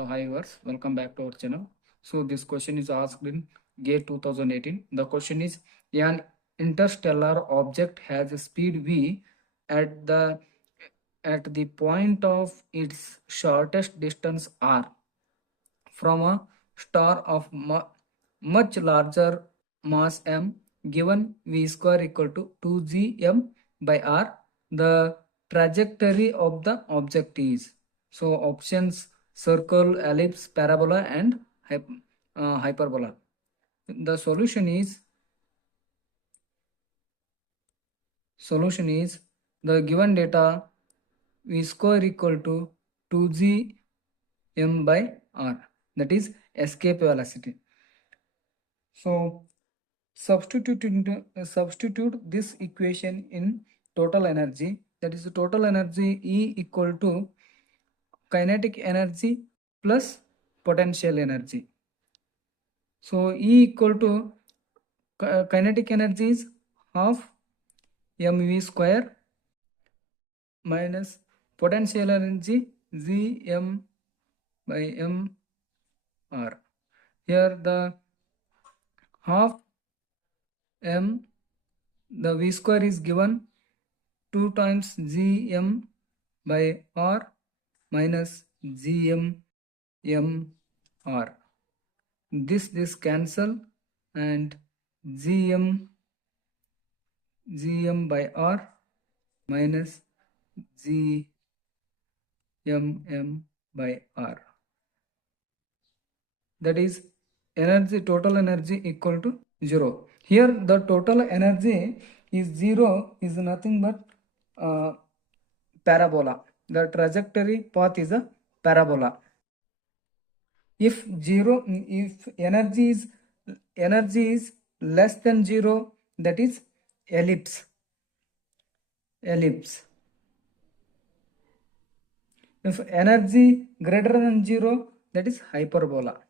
Hello, hi viewers. Welcome back to our channel. So this question is asked in GATE 2018. The question is: an interstellar object has a speed v at the point of its shortest distance r from a star of much larger mass m, given v square equal to 2gm by r. The trajectory of the object is. So options: circle, ellipse, parabola, and hyperbola. The solution is the given data v square equal to 2gm by r, that is escape velocity. So substitute this equation in total energy, that is the total energy E equal to kinetic energy plus potential energy. So E equal to kinetic energy is half mv square minus potential energy Gm by m r. Here the half m, the v square is given 2 times Gm by r minus Gm m r. This cancel, and Gm by r minus Gm m by r. That is total energy equal to 0. Here the total energy is 0 is nothing but parabola. The trajectory path is a parabola. If energy is less than 0, that is ellipse. If energy greater than 0, that is hyperbola.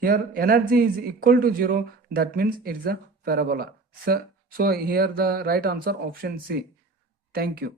Here energy is equal to 0, that means it is a parabola. So here the right answer option C. Thank you.